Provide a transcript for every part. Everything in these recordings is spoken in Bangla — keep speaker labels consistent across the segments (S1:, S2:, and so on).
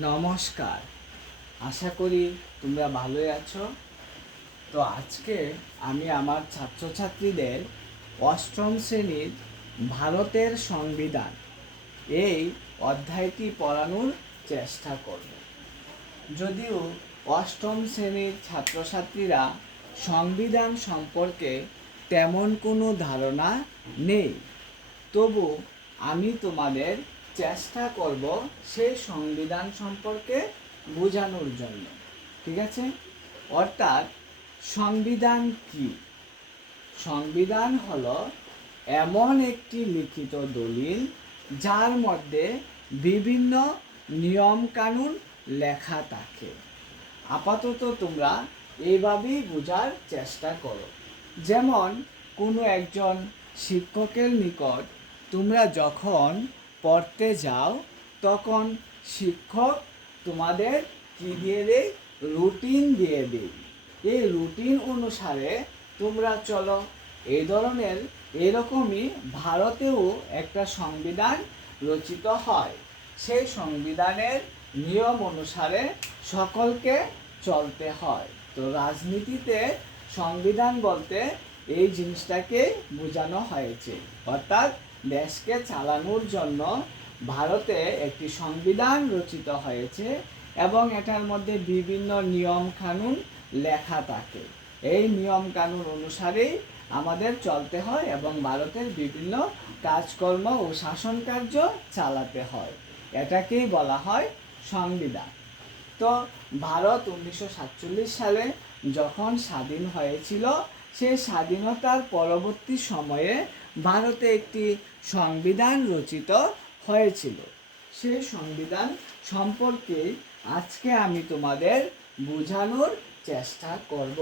S1: নমস্কার। আশা করি তোমরা ভালোই আছো। তো আজকে আমি আমার ছাত্রছাত্রীদের অষ্টম শ্রেণির ভারতের সংবিধান এই অধ্যায়টি পড়ানোর চেষ্টা করব। যদিও অষ্টম শ্রেণির ছাত্রছাত্রীরা সংবিধান সম্পর্কে তেমন কোনো ধারণা নেই। তবু আমি তোমাদের চেষ্টা করব সেই সংবিধান সম্পর্কে বোঝানোর জন্য, ঠিক আছে? অর্থাৎ সংবিধান কি? সংবিধান হলো এমন একটি লিখিত দলিল যার মধ্যে বিভিন্ন নিয়ম কানুন লেখা থাকে। আপাতত তোমরা এইভাবেই বোঝার চেষ্টা করো। যেমন কোনো একজন শিক্ষকের নিকট তোমরা যখন পড়তে যাও, তখন শিক্ষক তোমাদের কি দিয়ে দেয়? রুটিন দিয়ে দেয়। এই রুটিন অনুসারে তোমরা চলো। এই ধরনের এরকমই ভারতেও একটা সংবিধান রচিত হয়। সেই সংবিধানের নিয়ম অনুসারে সকলকে চলতে হয়। তো রাজনীতিতে সংবিধান বলতে এই জিনিসটাকে বোঝানো হয়েছে। অর্থাৎ দেশকে চালানোর জন্য ভারতে একটি সংবিধান রচিত হয়েছে এবং এটার মধ্যে বিভিন্ন নিয়ম কানুন লেখা থাকে। এই নিয়ম কানুন অনুসারেই আমাদের চলতে হয় এবং ভারতের বিভিন্ন কাজকর্ম ও শাসন কার্য চালাতে হয়। এটাকেই বলা হয় সংবিধান। তো ভারত উনিশশো সাতচল্লিশ সালে যখন স্বাধীন হয়েছিল, সেই স্বাধীনতার পরবর্তী সময়ে ভারতে একটি সংবিধান রচিত হয়েছিল। সেই সংবিধান সম্পর্কে আজকে আমি তোমাদের বোঝানোর চেষ্টা করব।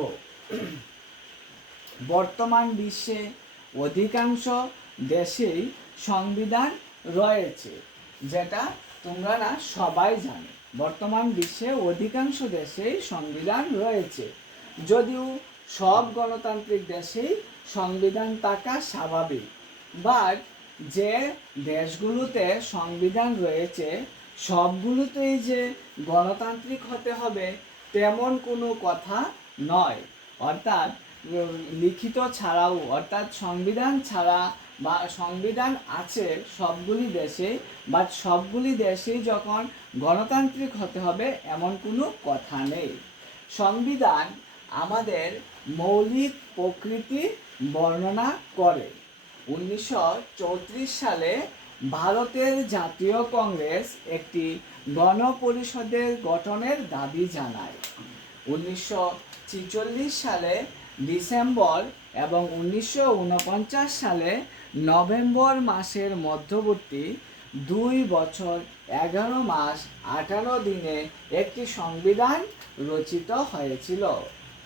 S1: বর্তমান বিশ্বে অধিকাংশ দেশেই সংবিধান রয়েছে, যেটা তোমরা না সবাই জানো। বর্তমান বিশ্বে অধিকাংশ দেশেই সংবিধান রয়েছে, যদিও সব গণতান্ত্রিক দেশেই সংবিধান থাকা স্বাভাবিক। বাট যে দেশগুলোতে সংবিধান রয়েছে, সবগুলোতেই যে গণতান্ত্রিক হতে হবে, তেমন কোনো কথা নয়। অর্থাৎ লিখিত ছাড়াও, অর্থাৎ সংবিধান ছাড়া বা সংবিধান আছে সবগুলি দেশে বাট সবগুলি দেশেই যখন গণতান্ত্রিক হতে হবে, এমন কোনো কথা নেই। সংবিধান আমাদের মৌলিক প্রকৃতি বর্ণনা করে। উনিশশো চৌত্রিশ সালে ভারতের জাতীয় কংগ্রেস একটি গণপরিষদের গঠনের দাবি জানায়। উনিশশো সালে ডিসেম্বর এবং উনিশশো উনপঞ্চাশ সালে নভেম্বর মাসের মধ্যবর্তী দুই বছর এগারো মাস আঠারো দিনে একটি সংবিধান রচিত হয়েছিল।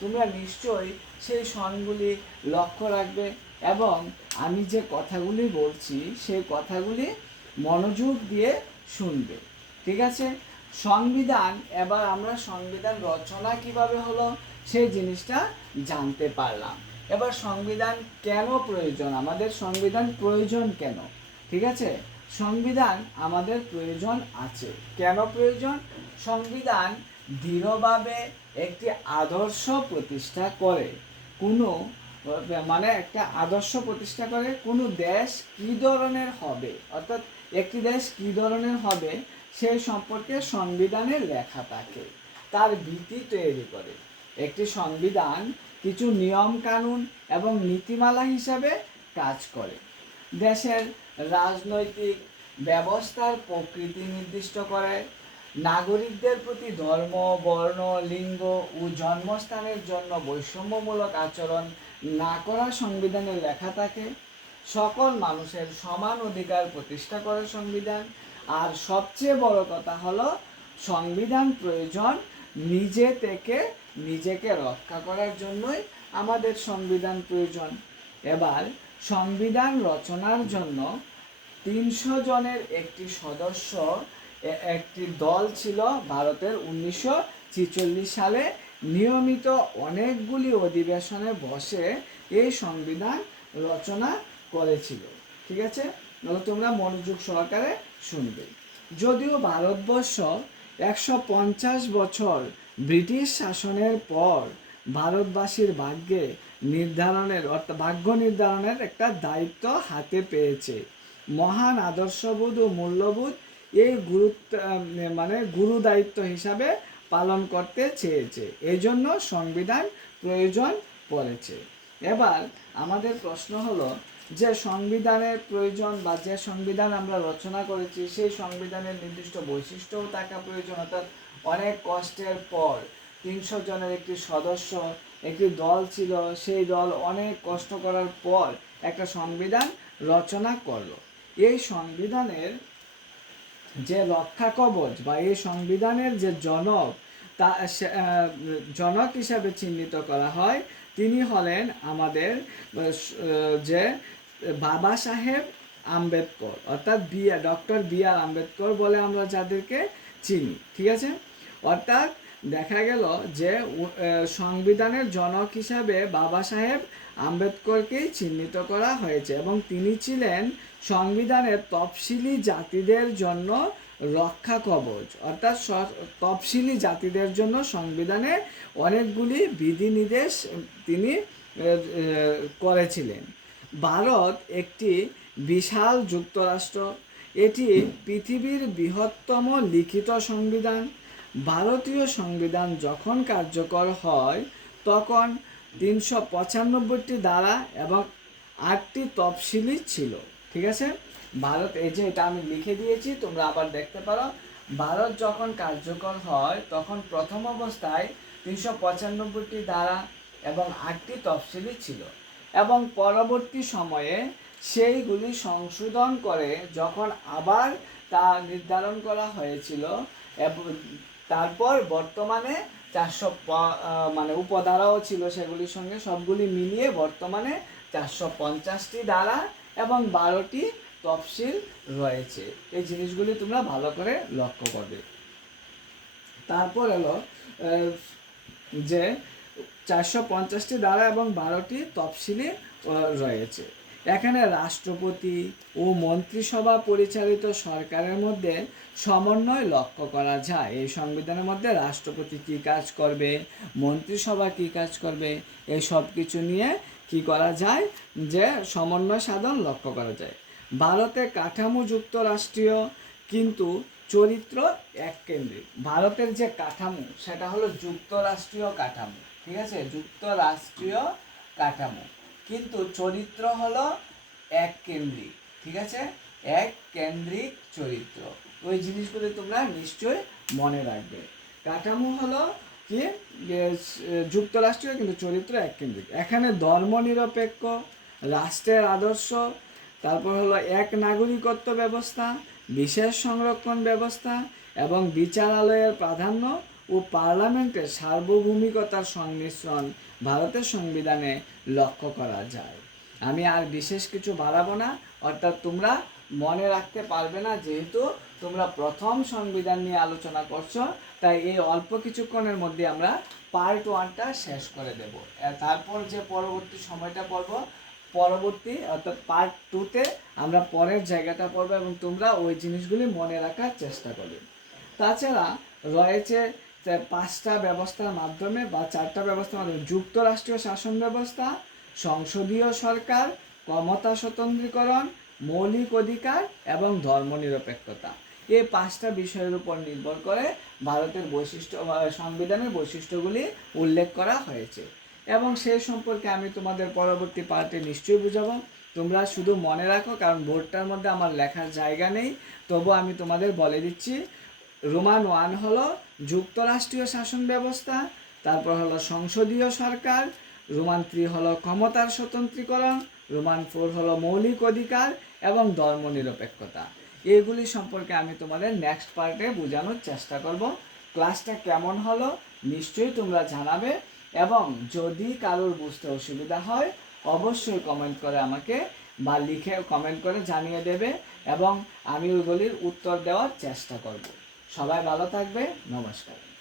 S1: তোমরা নিশ্চয়ই সেই সনগুলি লক্ষ্য রাখবে এবং আমি যে কথাগুলি বলছি, সেই কথাগুলি মনোযোগ দিয়ে শুনবে। ঠিক আছে? সংবিধান, এবার আমরা সংবিধান রচনা কীভাবে হলো, সেই জিনিসটা জানতে পারলাম। এবার সংবিধান কেন প্রয়োজন? আমাদের সংবিধান প্রয়োজন কেন? ঠিক আছে? সংবিধান আমাদের প্রয়োজন আছে। কেন প্রয়োজন? সংবিধান দৃঢ়ভাবে একটি আদর্শ প্রতিষ্ঠা করে। কোনো মানে একটা আদর্শ প্রতিষ্ঠা করে কোনো দেশ কী ধরনের হবে? অর্থাৎ একটি দেশ কী ধরনের হবে, সে সম্পর্কে সংবিধানে লেখা থাকে। তার ভিত্তি তৈরি করে। একটি সংবিধান কিছু নিয়ম কানুন এবং নীতিমালা হিসাবে কাজ করে। দেশের রাজনৈতিক ব্যবস্থার প্রকৃতি নির্দিষ্ট করে। নাগরিকদের প্রতি ধর্ম, বর্ণ, লিঙ্গ ও জন্মস্থানের জন্য বৈষম্যমূলক আচরণ না করা সংবিধানে লেখা থাকে, সকল মানুষের সমান অধিকার প্রতিষ্ঠা করে সংবিধান, আর সবচেয়ে বড় কথা হলো, সংবিধান প্রয়োজন নিজে থেকে নিজেকে রক্ষা করার জন্যই আমাদের সংবিধান প্রয়োজন। এবার, সংবিধান রচনার জন্য তিনশো জনের একটি সদস্য একটি দল ছিল ভারতের উনিশশো সালে। নিয়মিত অনেকগুলি অধিবেশনে বসে এই সংবিধান রচনা করেছিল। ঠিক আছে? তাহলে তোমরা মনোযোগ সহকারে শুনবে। যদিও ভারতবর্ষ একশো পঞ্চাশ বছর ব্রিটিশ শাসনের পর ভারতবাসীর ভাগ্যে নির্ধারণের অর্থাৎ ভাগ্য নির্ধারণের একটা দায়িত্ব হাতে পেয়েছে। মহান আদর্শবোধ ও মূল্যবোধ এই গুরুত্ব মানে গুরু দায়িত্ব হিসাবে পালন করতে চেয়েছে। এই জন্য সংবিধান প্রয়োজন পড়েছে। এবার আমাদের প্রশ্ন হলো, যে সংবিধানের প্রয়োজন বা যে সংবিধান আমরা রচনা করেছি, সেই সংবিধানের নির্দিষ্ট বৈশিষ্ট্যও থাকা প্রয়োজন। অর্থাৎ অনেক কষ্টের পর তিনশো জনের একটি সদস্য, একটি দল ছিল, সেই দল অনেক কষ্ট করার পর একটা সংবিধান রচনা করল। এই সংবিধানের যে রক্ষা কবচ বা এই সংবিধানের যে জনক, তা জনক হিসাবে চিহ্নিত করা হয়, তিনি হলেন আমাদের যে বাবা সাহেব আম্বেদকর, অর্থাৎ B, doctor B R Ambedkar বলে আমরা যাদেরকে চিনি, ঠিক আছে? অর্থাৎ দেখা গেল যে সংবিধানের জনক হিসাবে বাবা সাহেব আম্বেদকরকেই চিহ্নিত করা হয়েছে এবং তিনি ছিলেন সংবিধানের তফসিলি জাতিদের জন্য রক্ষা কবচ। অর্থাৎ তফসিলি জাতিদের জন্য সংবিধানে অনেকগুলি বিধিনির্দেশ তিনি করেছিলেন। ভারত একটি বিশাল যুক্তরাষ্ট্র। এটি পৃথিবীর বৃহত্তম লিখিত সংবিধান। ভারতীয় সংবিধান যখন কার্যকর হয়, তখন তিনশো পঁচানব্বইটি ধারা এবং আটটি তফসিলি ছিল। ঠিক আছে? ভারত, এই যে এটা আমি লিখে দিয়েছি, তোমরা আবার দেখতে পারো। ভারত যখন কার্যকর হয়, তখন প্রথম অবস্থায় তিনশো পঁচানব্বইটি ধারা এবং আটটি তফসিলি ছিল। এবং পরবর্তী সময়ে সেইগুলি সংশোধন করে যখন আবার তা নির্ধারণ করা হয়েছিল, এবং তারপর বর্তমানে চারশো মানে উপধারাও ছিল সেগুলির সঙ্গে সবগুলি মিলিয়ে বর্তমানে চারশো পঞ্চাশটি ধারা এবং বারোটি তফসিল রয়েছে। এই জিনিসগুলি তোমরা ভালো করে লক্ষ্য করবে। তারপর আহ, যে চারশো পঞ্চাশটি ধারা এবং বারোটি তফসিলি রয়েছে। এখানে রাষ্ট্রপতি ও মন্ত্রিসভা পরিচালিত সরকারের মধ্যে সমন্বয় লক্ষ্য করা যায়। এই সংবিধানের মধ্যে রাষ্ট্রপতি কী কাজ করবে, মন্ত্রিসভা কী কাজ করবে, এই সব কিছু নিয়ে কি করা যায়, যে সমন্বয় সাধন লক্ষ্য করা যায়। ভারতে কাঠামো যুক্তরাষ্ট্রীয় কিন্তু চরিত্র এক কেন্দ্রিক ভারতের যে কাঠামো, সেটা হলো যুক্তরাষ্ট্রীয় কাঠামো। ঠিক আছে? যুক্তরাষ্ট্রীয় কাঠামো। কিন্তু চরিত্র হলো এক কেন্দ্রিক, ঠিক আছে? এক কেন্দ্রিক চরিত্র। ওই জিনিসগুলো তোমরা নিশ্চয়ই মনে রাখবে। কাঠামো হলো কি? যুক্তরাষ্ট্রীয় কিন্তু চরিত্র এক কেন্দ্রিক। এখানে ধর্মনিরপেক্ষ, রাষ্ট্রের আদর্শ, তারপর হলো এক নাগরিকত্ব ব্যবস্থা, বিশেষ সংরক্ষণ ব্যবস্থা এবং বিচারালয়ের প্রাধান্য ও পার্লামেন্টের সার্বভৌমিকতার সংমিশ্রণ ভারতের সংবিধানে লক্ষ্য করা যায়। আমি আর বিশেষ কিছু বাড়াবো না, অর্থাৎ তোমরা মনে রাখতে পারবে না যেহেতু তোমরা প্রথম সংবিধান নিয়ে আলোচনা করছ, তাই এই অল্প কিছুক্ষণের মধ্যে আমরা পার্ট ওয়ানটা শেষ করে দেব। তারপর যে পরবর্তী সময়টা পড়ব পরবর্তী, অর্থাৎ পার্ট টুতে আমরা পরের জায়গাটা পড়ব এবং তোমরা ওই জিনিসগুলি মনে রাখার চেষ্টা করবে। তাছাড়া রয়েছে পাঁচটা ব্যবস্থার মাধ্যমে বা চারটা ব্যবস্থার মাধ্যমে, যুক্তরাষ্ট্রীয় শাসন ব্যবস্থা, সংসদীয় সরকার, ক্ষমতা স্বতন্ত্রীকরণ, মৌলিক অধিকার এবং ধর্মনিরপেক্ষতা। এই পাঁচটা বিষয়ের উপর নির্ভর করে ভারতের বৈশিষ্ট্য সংবিধানের বৈশিষ্ট্যগুলি উল্লেখ করা হয়েছে। এবং সেই সম্পর্কে আমি তোমাদের পরবর্তী পার্টে নিশ্চয়ই বুঝাবো। তোমরা শুধু মনে রাখো, কারণ বোর্ডটার মধ্যে আমার লেখার জায়গা নেই। তবু আমি তোমাদের বলে দিচ্ছি রোমান ওয়ান হলো যুক্তরাষ্ট্রীয় শাসন ব্যবস্থা, তারপর হলো সংসদীয় সরকার, রোমান থ্রি হলো ক্ষমতার স্বতন্ত্রীকরণ, রোমান ফোর হলো মৌলিক অধিকার এবং ধর্মনিরপেক্ষতা। এগুলি সম্পর্কে আমি তোমাদের নেক্সট পার্টে বোঝানোর চেষ্টা করব। ক্লাসটা কেমন হলো, নিশ্চয়ই তোমরা জানাবে এবং যদি কারোর বুঝতে অসুবিধা হয়, অবশ্যই কমেন্ট করে আমাকে বা লিখে কমেন্ট করে জানিয়ে দেবে এবং আমি ওইগুলির উত্তর দেওয়ার চেষ্টা করব। সবাই ভালো থাকবে নমস্কার।